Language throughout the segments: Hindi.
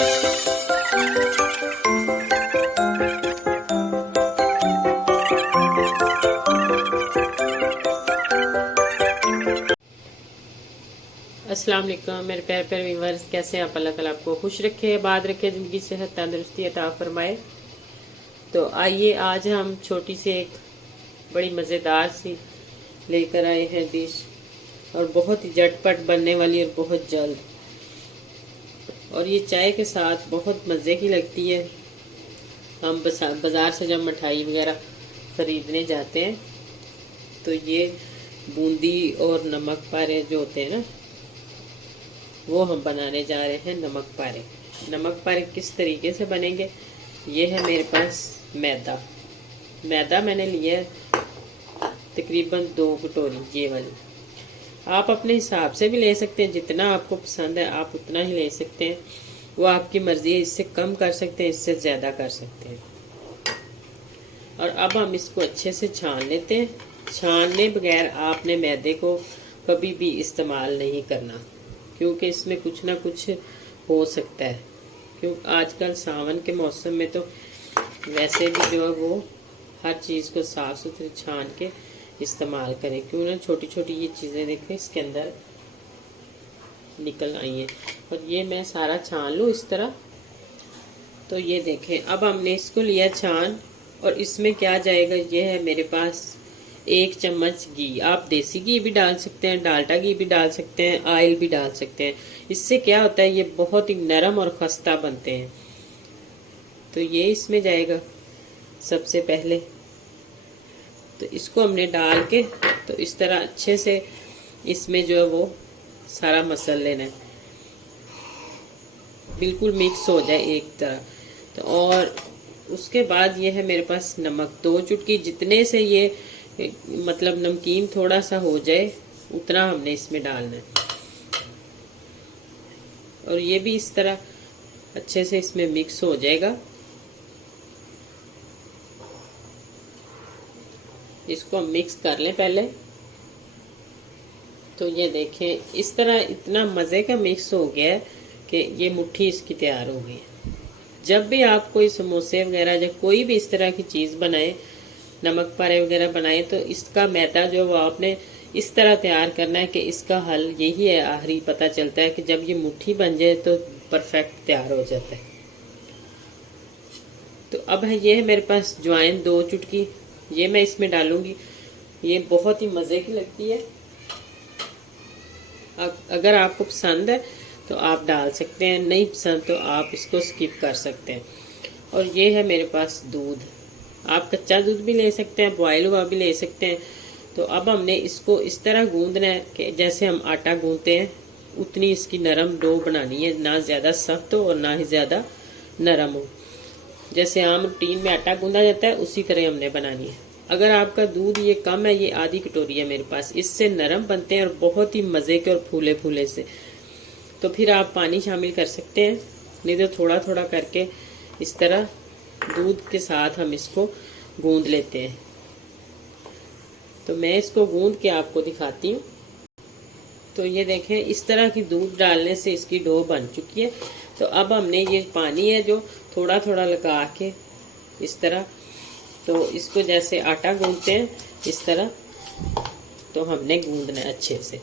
अस्सलाम वालेकुम मेरे प्यारे प्यारे व्यूअर्स, कैसे हैं आप? अल्लाह ताला आपको खुश रखे, आबाद रखे, ज़िंदगी सेहत तंदुरुस्ती अता फरमाए। तो आइए आज हम छोटी सी एक बड़ी मज़ेदार सी लेकर आए हैं डिश, और बहुत ही झटपट बनने वाली और बहुत जल्द, और ये चाय के साथ बहुत मज़े की लगती है। हम बाज़ार से जब मिठाई वगैरह ख़रीदने जाते हैं तो ये बूंदी और नमक पारे जो होते हैं ना, वो हम बनाने जा रहे हैं नमक पारे। नमक पारे किस तरीके से बनेंगे, ये है मेरे पास मैदा मैंने लिया है तकरीबन 2 कटोरी, ये वाली। आप अपने हिसाब से भी ले सकते हैं, जितना आपको पसंद है आप उतना ही ले सकते हैं, वो आपकी मर्ज़ी है। इससे कम कर सकते हैं, इससे ज़्यादा कर सकते हैं। और अब हम इसको अच्छे से छान लेते हैं। छानने बगैर आपने मैदे को कभी भी इस्तेमाल नहीं करना, क्योंकि इसमें कुछ ना कुछ हो सकता है। क्योंकि आजकल सावन के मौसम में तो वैसे भी जो है वो हर चीज़ को साफ़ सुथरे छान के इस्तेमाल करें। क्यों ना छोटी छोटी ये चीज़ें देखें इसके अंदर निकल आई हैं। और ये मैं सारा छान लूँ इस तरह। तो ये देखें, अब हमने इसको लिया छान, और इसमें क्या जाएगा, ये है मेरे पास 1 चम्मच घी। आप देसी घी भी डाल सकते हैं, डालडा घी भी डाल सकते हैं, ऑयल भी डाल सकते हैं। इससे क्या होता है, ये बहुत ही नरम और खस्ता बनते हैं। तो ये इसमें जाएगा सबसे पहले। तो इसको हमने डाल के तो इस तरह अच्छे से इसमें जो है वो सारा मसल लेना है, बिल्कुल मिक्स हो जाए एक तरह। तो और उसके बाद ये है मेरे पास नमक, 2 चुटकी, जितने से ये मतलब नमकीन थोड़ा सा हो जाए उतना हमने इसमें डालना है। और ये भी इस तरह अच्छे से इसमें मिक्स हो जाएगा। इसको हम मिक्स कर लें पहले। तो ये देखें इस तरह इतना मज़े का मिक्स हो गया है कि ये मुट्ठी इसकी तैयार हो गई है। जब भी आप कोई समोसे वगैरह या कोई भी इस तरह की चीज़ बनाए, नमक पारे वगैरह बनाए, तो इसका मैदा जो वो आपने इस तरह तैयार करना है कि इसका हल यही है। आखिरी पता चलता है कि जब ये मुट्ठी बन जाए तो परफेक्ट तैयार हो जाता है। तो अब है ये है मेरे पास ज्वाइन 2 चुटकी, ये मैं इसमें डालूंगी। ये बहुत ही मज़े की लगती है। अगर आपको पसंद है तो आप डाल सकते हैं, नहीं पसंद तो आप इसको स्किप कर सकते हैं। और ये है मेरे पास दूध, आप कच्चा दूध भी ले सकते हैं, बॉयल हुआ भी ले सकते हैं। तो अब हमने इसको इस तरह गूंदना है कि जैसे हम आटा गूंदते हैं उतनी इसकी नरम डो बनानी है, ना ज़्यादा सख्त हो और ना ही ज़्यादा नरम हो। जैसे आम रूटीन में आटा गूंदा जाता है उसी तरह हमने बनानी है। अगर आपका दूध ये कम है, ये आधी कटोरी है मेरे पास, इससे नरम बनते हैं और बहुत ही मज़े के और फूले फूले से। तो फिर आप पानी शामिल कर सकते हैं, नहीं तो थोड़ा थोड़ा करके इस तरह दूध के साथ हम इसको गूंद लेते हैं। तो मैं इसको गूंद के आपको दिखाती हूँ। तो ये देखें इस तरह की दूध डालने से इसकी डो बन चुकी है। तो अब हमने ये पानी है जो थोड़ा थोड़ा लगा के इस तरह, तो इसको जैसे आटा गूंदते हैं इस तरह, तो हमने गूंदना है अच्छे से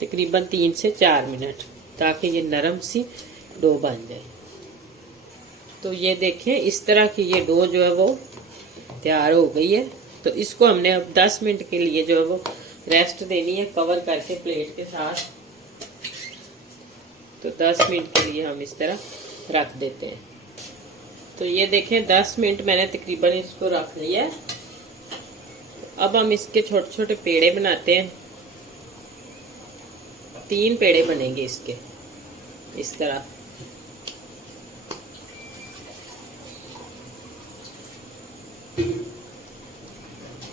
तकरीबन 3 से 4 मिनट, ताकि ये नरम सी डो बन जाए। तो ये देखें इस तरह की ये डो जो है वो तैयार हो गई है। तो इसको हमने अब 10 मिनट के लिए जो है वो रेस्ट देनी है, कवर करके प्लेट के साथ। तो 10 मिनट के लिए हम इस तरह रख देते हैं। तो ये देखें 10 मिनट मैंने तकरीबन इसको रख लिया है। अब हम इसके छोटे छोटे पेड़े बनाते हैं। 3 पेड़े बनेंगे इसके इस तरह।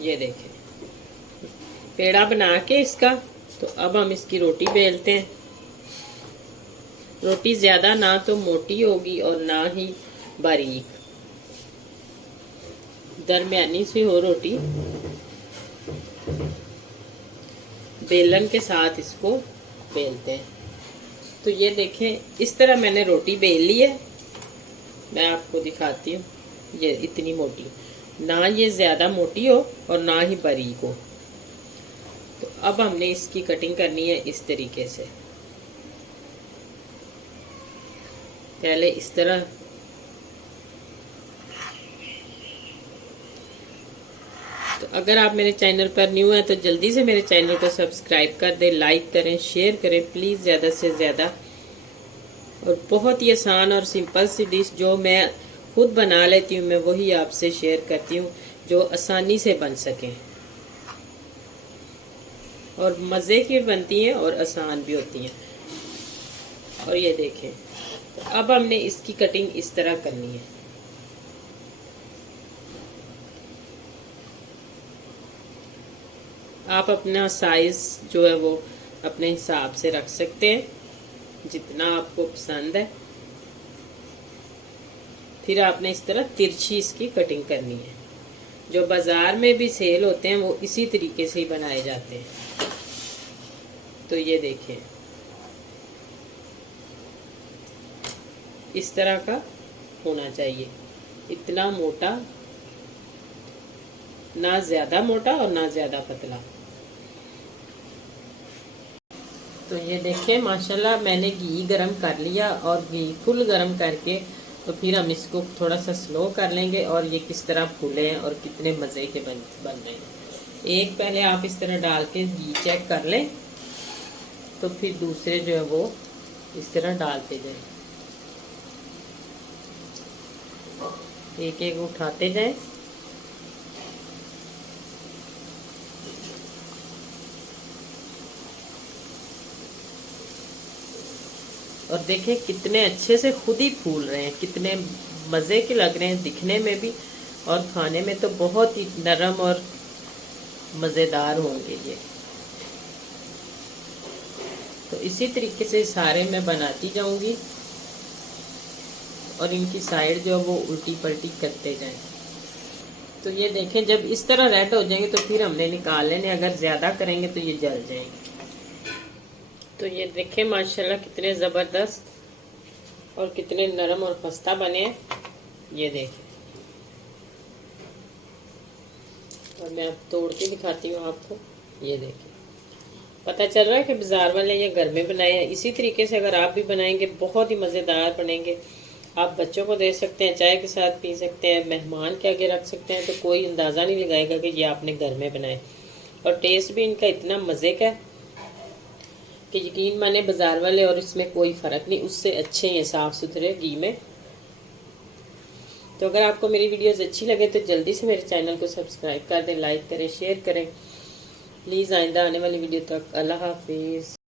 ये देखें पेड़ा बना के इसका। तो अब हम इसकी रोटी बेलते हैं। रोटी ज्यादा ना तो मोटी होगी और ना ही बारीक, दरमियानी सी हो रोटी। बेलन के साथ इसको बेलते हैं। तो ये देखें, इस तरह मैंने रोटी बेल ली है। मैं आपको दिखाती हूँ, ये इतनी मोटी, ना ये ज़्यादा मोटी हो और ना ही बारीक हो। तो अब हमने इसकी कटिंग करनी है इस तरीके से। पहले इस तरह, तो अगर आप मेरे चैनल पर न्यू हैं तो जल्दी से मेरे चैनल को सब्सक्राइब कर दें, लाइक करें, शेयर करें प्लीज़ ज़्यादा से ज़्यादा। और बहुत ही आसान और सिंपल सी डिश जो मैं खुद बना लेती हूँ, मैं वही आपसे शेयर करती हूँ, जो आसानी से बन सके और मज़े की बनती हैं और आसान भी होती हैं। और ये देखें, तो अब हमने इसकी कटिंग इस तरह करनी है। आप अपना साइज जो है वो अपने हिसाब से रख सकते हैं, जितना आपको पसंद है। फिर आपने इस तरह तिरछी इसकी कटिंग करनी है। जो बाज़ार में भी सेल होते हैं वो इसी तरीके से ही बनाए जाते हैं। तो ये देखें, इस तरह का होना चाहिए, इतना मोटा, ना ज़्यादा मोटा और ना ज़्यादा पतला। तो ये देखें माशाल्लाह, मैंने घी गरम कर लिया और घी फुल गरम करके तो फिर हम इसको थोड़ा सा स्लो कर लेंगे। और ये किस तरह फूले हैं और कितने मज़े के बन रहे हैं। एक पहले आप इस तरह डाल के घी चेक कर लें, तो फिर दूसरे जो है वो इस तरह डालते जाएं, एक एक उठाते जाएं। और देखें कितने अच्छे से खुद ही फूल रहे हैं, कितने मज़े के लग रहे हैं दिखने में भी, और खाने में तो बहुत ही नरम और मज़ेदार होंगे ये। तो इसी तरीके से सारे मैं बनाती जाऊंगी और इनकी साइड जो है वो उल्टी पलटी करते जाएं। तो ये देखें, जब इस तरह रेड हो जाएंगे तो फिर हमने निकाल लेने, अगर ज़्यादा करेंगे तो ये जल जाएंगे। तो ये देखें माशाल्लाह कितने ज़बरदस्त और कितने नरम और खस्ता बने हैं, ये देखें। और मैं अब तोड़ के दिखाती हूँ आपको, ये देखें। पता चल रहा है कि बाज़ार वाले ये घर में बनाए हैं। इसी तरीके से अगर आप भी बनाएंगे बहुत ही मज़ेदार बनेंगे। आप बच्चों को दे सकते हैं, चाय के साथ पी सकते हैं, मेहमान के आगे रख सकते हैं, तो कोई अंदाज़ा नहीं लगाएगा कि ये आपने घर में बनाए। और टेस्ट भी इनका इतना मज़े का है कि यकीन माने बाज़ार वाले और इसमें कोई फ़र्क नहीं, उससे अच्छे हैं साफ़ सुथरे घी में। तो अगर आपको मेरी वीडियोस अच्छी लगे तो जल्दी से मेरे चैनल को सब्सक्राइब कर दें, लाइक करें, शेयर करें प्लीज़। आइंदा आने वाली वीडियो तक अल्लाह हाफिज़।